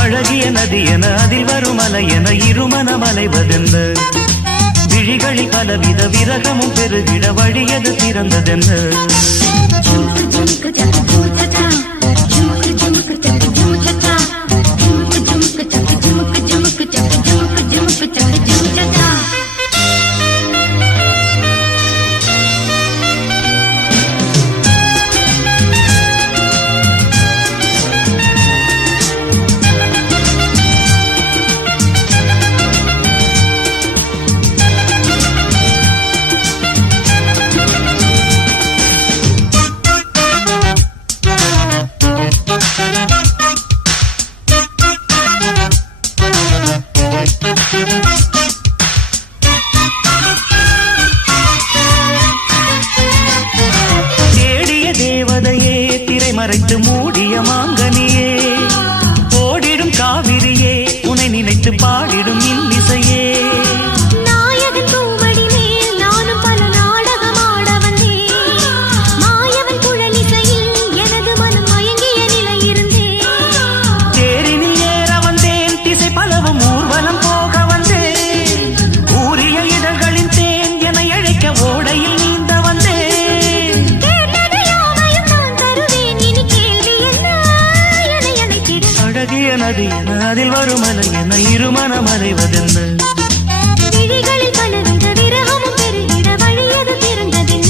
அழகிய நதி என அதில் வரும் அலை என இருமனம் அலைவதென்ன விழிகளில் பலவித விரகமும் பெருகிட வழியது திறந்ததென்ன மறைத்து மூடிய மாங்கனியே ஓடிடும் காவிரியே உன்னை நினைத்து பாடிடும் இன்னிசையே நாயகன் பூமடி மேல் நானும் பல நாடகம் ஆட வந்தேன் மாயவன் குழலிசையில் எனது மனம் மயங்கிய நிலை இருந்தேன் தேரினில் ஏற வந்தேன் திசை பலவும் ஊர்வலம் போக வந்தேன் ஊரிய இதழ்களின் தேன் என அழைக்க ஓடையில் நீந்த வந்தேன் அழகிய நதி என அதில் வரும் அலை என இருமனம் அலைவதென்ன விழிகளில் பலவித விரகமும் பெருகிட வழியது திறந்ததென்ன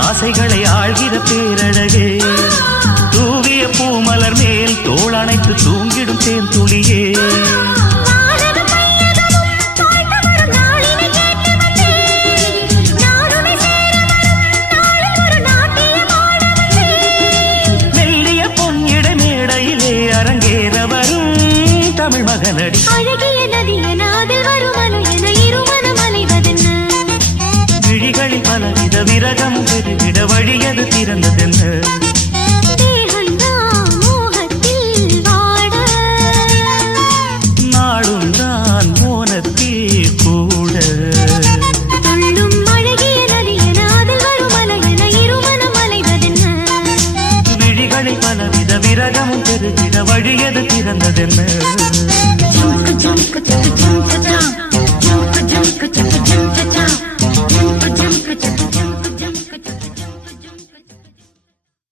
ஆசைகளை ஆழ்கிற பேரழகே தூவிய பூமலர் மேல் தோளணைத்து தூங்கிடும் தேன் துளியே மெல்லிய பொன்னிட மேடையிலே அரங்கேற வரும் தமிழ் மகனடி அழகிய நதி என அதில் வரும் அலை என இருமனம் அலைவதென்ன விழிகளில் பலவித விரகமும் பெருகிட வழியது திறந்ததென்ன நாடும் தான் மோனத்தில் கூட துள்ளும் அழகிய நதி என அதில் வரும் அலை என இருமனம் அலைவதென்ன விழிகளில் பலவித விரகமும் பெருகிட வழியது திறந்ததென்ன